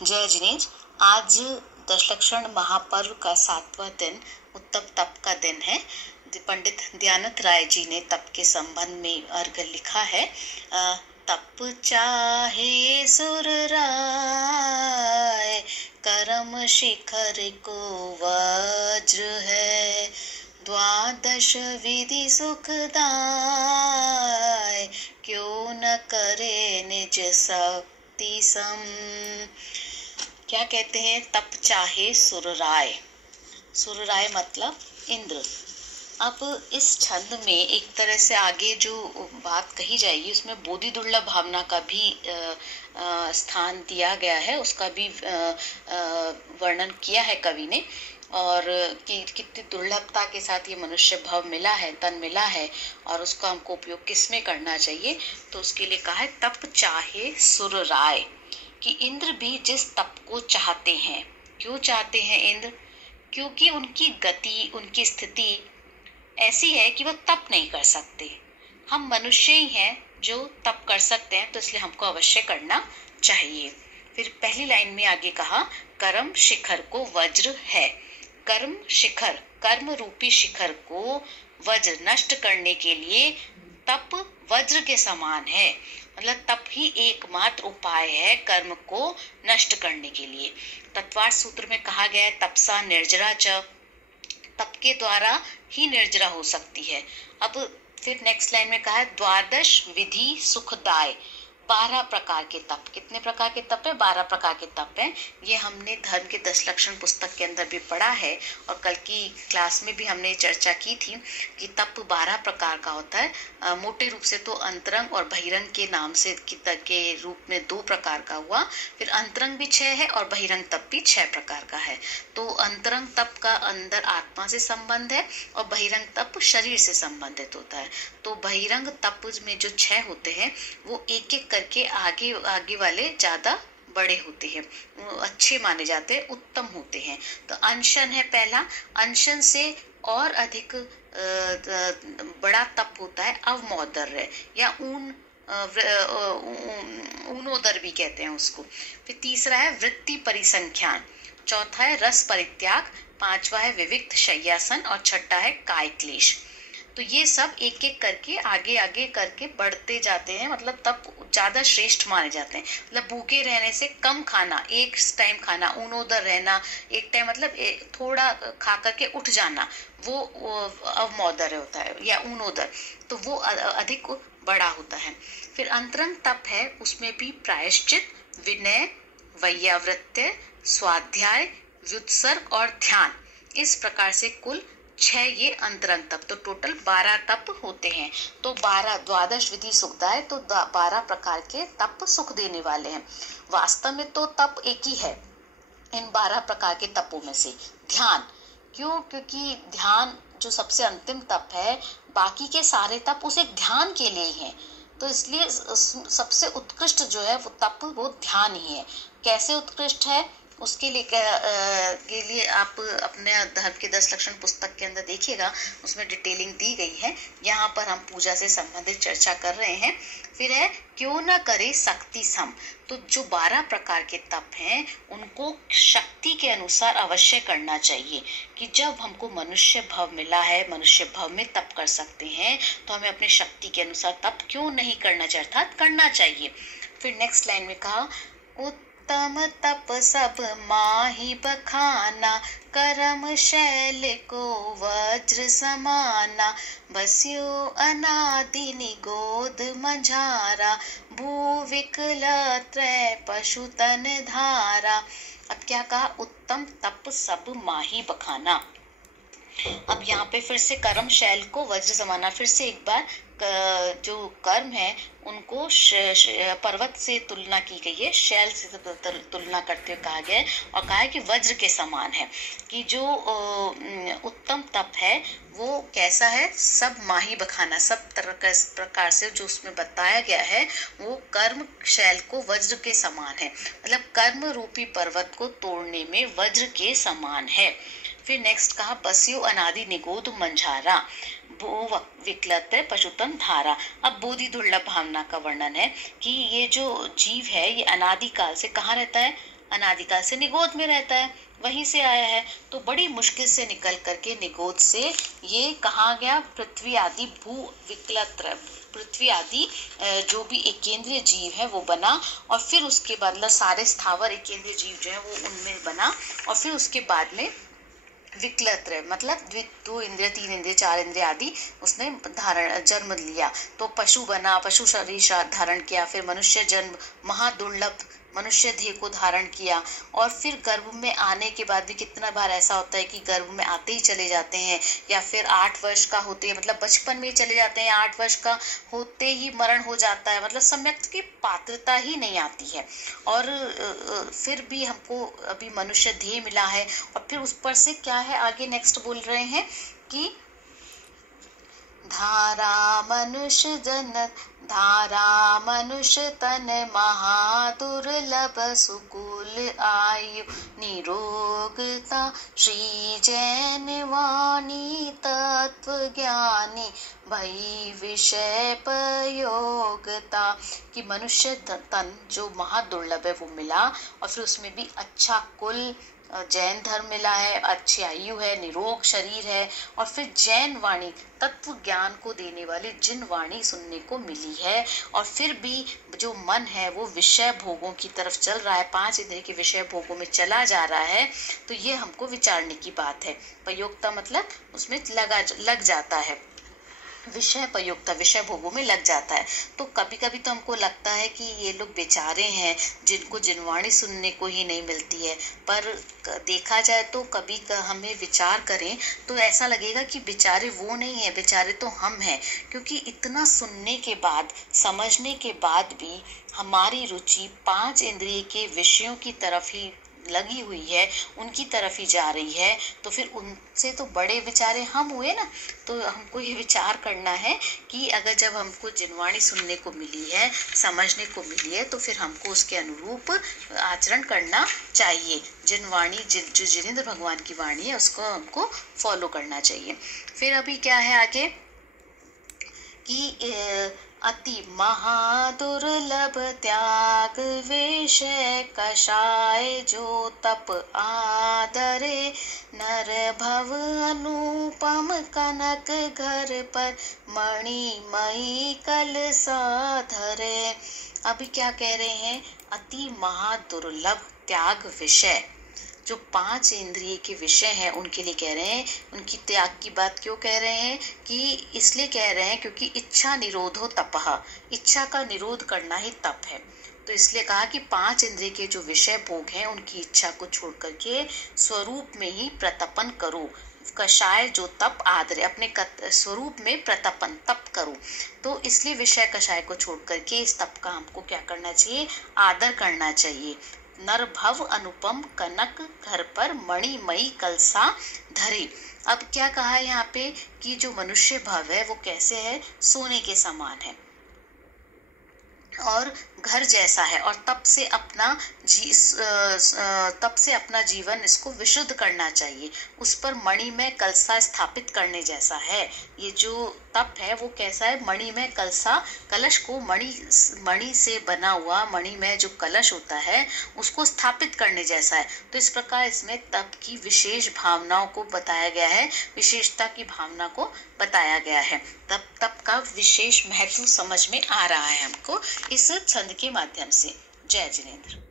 जय जिनेश। आज दशलक्षण महापर्व का 7वां दिन उत्तम तप का दिन है। पंडित दयानंद राय जी ने तप के संबंध में अर्घ लिखा है। तप चाहे सुर राय, करम शिखर को वज्र है। द्वादश विधि सुखदाय, क्यों न करे निज शक्ति सम। क्या कहते हैं? तप चाहे सुरराय। सुरराय मतलब इंद्र। अब इस छंद में एक तरह से आगे जो बात कही जाएगी उसमें बोधि दुर्लभ भावना का भी स्थान दिया गया है, उसका भी वर्णन किया है कवि ने, और कितनी दुर्लभता के साथ ये मनुष्य भव मिला है, तन मिला है, और उसका हमको उपयोग किस में करना चाहिए। तो उसके लिए कहा है तप चाहे सुरराय, कि इंद्र भी जिस तप को चाहते हैं। क्यों चाहते हैं इंद्र? क्योंकि उनकी गति, उनकी स्थिति ऐसी है कि वो तप नहीं कर सकते। हम मनुष्य ही हैं जो तप कर सकते हैं, तो इसलिए हमको अवश्य करना चाहिए। फिर पहली लाइन में आगे कहा कर्म शिखर को वज्र है। कर्म शिखर, कर्म रूपी शिखर को वज्र नष्ट करने के लिए तप वज्र के समान है। मतलब तप ही एकमात्र उपाय है कर्म को नष्ट करने के लिए। तत्वार्थ सूत्र में कहा गया है तपसा निर्जरा च, तप के द्वारा ही निर्जरा हो सकती है। अब फिर नेक्स्ट लाइन में कहा है द्वादश विधि सुखदाय। 12 प्रकार के तप। कितने प्रकार के तप है? 12 प्रकार के तप है। ये हमने धर्म के 10 लक्षण पुस्तक के अंदर भी पढ़ा है, और कल की क्लास में भी हमने चर्चा की थी कि तप 12 प्रकार का होता है। मोटे रूप से तो अंतरंग और बहिरंग के नाम से के रूप में 2 प्रकार का हुआ। फिर अंतरंग भी 6 है और बहिरंग तप भी 6 प्रकार का है। तो अंतरंग तप का अंदर आत्मा से संबंध है, और बहिरंग तप शरीर से संबंधित होता है। तो बहिरंग तप में जो 6 होते हैं वो एक एक करके आगे वाले ज्यादा बड़े होते हैं, अच्छे माने जाते हैं, उत्तम होते हैं। तो अनशन है पहला। अनशन से और अधिक बड़ा तप होता है अवमौदर्य, या ऊनोदर भी कहते हैं उसको। फिर तीसरा है वृत्ति परिसंख्यान, चौथा है रस परित्याग, 5वां है विविक्त शय्यासन, और 6ठा है काय क्लेश। तो ये सब एक एक करके आगे आगे करके बढ़ते जाते हैं। मतलब तब ज्यादा श्रेष्ठ माने जाते हैं। मतलब भूखे रहने से कम खाना, एक टाइम खाना, ऊनोदर रहना, एक टाइम मतलब थोड़ा खा करके उठ जाना, वो अवमौदर होता है या ऊनोदर, तो वो अधिक बड़ा होता है। फिर अंतरंग तप है, उसमें भी प्रायश्चित, विनय, वैयावृत्य, स्वाध्याय, व्युत्सर्ग और ध्यान, इस प्रकार से कुल 6 ये अंतरंग तप। तो टोटल 12 तप होते हैं। तो 12 द्वादश विधि सुखदाय, तो 12 प्रकार के तप सुख देने वाले हैं। वास्तव में तो तप एक ही है इन 12 प्रकार के तपों में से। ध्यान क्यों? क्योंकि ध्यान जो सबसे अंतिम तप है, बाकी के सारे तप उस एक ध्यान के लिए ही हैं। तो इसलिए सबसे उत्कृष्ट जो है वो तप, वो ध्यान ही है। कैसे उत्कृष्ट है उसके लिए आप अपने धर्म के 10 लक्षण पुस्तक के अंदर देखिएगा, उसमें डिटेलिंग दी गई है। यहाँ पर हम पूजा से संबंधित चर्चा कर रहे हैं। फिर है क्यों न करे शक्ति सम। तो जो 12 प्रकार के तप हैं उनको शक्ति के अनुसार अवश्य करना चाहिए। कि जब हमको मनुष्य भव मिला है, मनुष्य भव में तप कर सकते हैं, तो हमें अपनी शक्ति के अनुसार तप क्यों नहीं करना चाहिए, अर्थात करना चाहिए। फिर नेक्स्ट लाइन में कहा उत्तम तप सब माही बखाना, करम शैल को वज्र समाना, बस्यो अनादि निगोद मझारा, भू विकल त्रय पशु तन धारा। अब क्या कहा? उत्तम तप सब माही बखाना। अब यहाँ पे फिर से कर्म शैल को वज्र समाना, फिर से एक बार जो कर्म है उनको पर्वत से तुलना की गई है, शैल से तुलना करते हुए कहा गया है, और कहा है कि वज्र के समान है। कि जो उत्तम तप है वो कैसा है? सब माही बखाना, सब प्रकार से जो उसमें बताया गया है वो कर्म शैल को वज्र के समान है। मतलब कर्म रूपी पर्वत को तोड़ने में वज्र के समान है। फिर नेक्स्ट कहा बस्यो अनादि निगोद मंझारा, भू विकलत पशुतन धारा। अब बोधि दुर्लभ भावना का वर्णन है कि ये जो जीव है ये अनादि काल से कहाँ रहता है? अनादिकाल से निगोद में रहता है, वहीं से आया है। तो बड़ी मुश्किल से निकल करके निगोद से ये कहाँ गया, पृथ्वी आदि भू विकलत्र, पृथ्वी आदि जो भी एक केंद्रीय जीव है वो बना, और फिर उसके बाद मतलब सारे स्थावर एक केंद्रीय जीव जो है वो उनमें बना, और फिर उसके बाद में विकलत्र मतलब दो इंद्रिय, तीन इंद्रिय, चार इंद्रिय आदि उसने जन्म लिया। तो पशु बना, पशु शरीर धारण किया, फिर मनुष्य जन्म, महादुर्लभ मनुष्य देह को धारण किया, और फिर गर्भ में आने के बाद भी कितना बार ऐसा होता है कि गर्भ में आते ही चले जाते हैं, या फिर 8 वर्ष का होते हैं, मतलब बचपन में ही चले जाते हैं, 8 वर्ष का होते ही मरण हो जाता है, मतलब सम्यक की पात्रता ही नहीं आती है। और फिर भी हमको अभी मनुष्य देह मिला है, और फिर उस पर से क्या है आगे नेक्स्ट बोल रहे हैं कि धारा मनुष्य तन महादुर्लभ सुकुल आयु निरोगता श्री जैन वाणी तत्व ज्ञानी भई विषय प्रयोगता, कि मनुष्य तन जो महादुर्लभ है वो मिला, और फिर उसमें भी अच्छा कुल जैन धर्म मिला है, अच्छी आयु है, निरोग शरीर है, और फिर जैन वाणी तत्व ज्ञान को देने वाली जिन वाणी सुनने को मिली है, और फिर भी जो मन है वो विषय भोगों की तरफ चल रहा है, 5 इंद्रिय के विषय भोगों में चला जा रहा है। तो ये हमको विचारने की बात है। प्रयोक्ता मतलब उसमें लग जाता है, विषय प्रयुक्त विषय भोगों में लग जाता है। तो कभी कभी तो हमको लगता है कि ये लोग बेचारे हैं जिनको जिनवाणी सुनने को ही नहीं मिलती है, पर देखा जाए तो कभी हमें विचार करें तो ऐसा लगेगा कि बेचारे वो नहीं है, बेचारे तो हम हैं, क्योंकि इतना सुनने के बाद, समझने के बाद भी हमारी रुचि 5 इंद्रिय के विषयों की तरफ ही लगी हुई है, उनकी तरफ ही जा रही है। तो फिर उनसे तो बड़े बेचारे हम हुए ना। तो हमको ये विचार करना है कि अगर जब हमको जिनवाणी सुनने को मिली है, समझने को मिली है, तो फिर हमको उसके अनुरूप आचरण करना चाहिए। जिनवाणी जो जिनेंद्र भगवान की वाणी है उसको हमको फॉलो करना चाहिए। फिर अभी क्या है आगे कि अति महादुर्लभ त्याग विषय कषाय जो तप आदरे, नर भव अनुपम कनक घर पर मणिमयी कलसा धरे। अभी क्या कह रहे हैं, अति महादुर्लभ त्याग विषय, जो 5 इंद्रिय के विषय हैं उनके लिए कह रहे हैं। उनकी त्याग की बात क्यों कह रहे हैं, कि इसलिए कह रहे हैं क्योंकि इच्छा निरोधो तपः, इच्छा का निरोध करना ही तप है। तो इसलिए कहा कि 5 इंद्रिय के जो विषय भोग हैं उनकी इच्छा को छोड़ करके स्वरूप में ही प्रतपन करो। कषाय जो तप आदरे, अपने स्वरूप में प्रतपन तप करो। तो इसलिए विषय कषाय को छोड़ करके इस तप का हमको क्या करना चाहिए, आदर करना चाहिए। नर भव अनुपम कनक घर पर मणिमयी कलसा धरे। अब क्या कहा है यहाँ पे कि जो मनुष्य भव है वो कैसे है, सोने के समान है और घर जैसा है, और तप से अपना जीवन इसको विशुद्ध करना चाहिए। उस पर मणि में कलसा स्थापित करने जैसा है। ये जो तप है वो कैसा है, मणि में कलसा, कलश को मणि से बना हुआ, मणि में जो कलश होता है उसको स्थापित करने जैसा है। तो इस प्रकार इसमें तप की विशेष भावनाओं को बताया गया है, विशेषता की भावना को बताया गया है। तप का विशेष महत्व समझ में आ रहा है हमको इस छंद के माध्यम से। जय जिनेंद्र।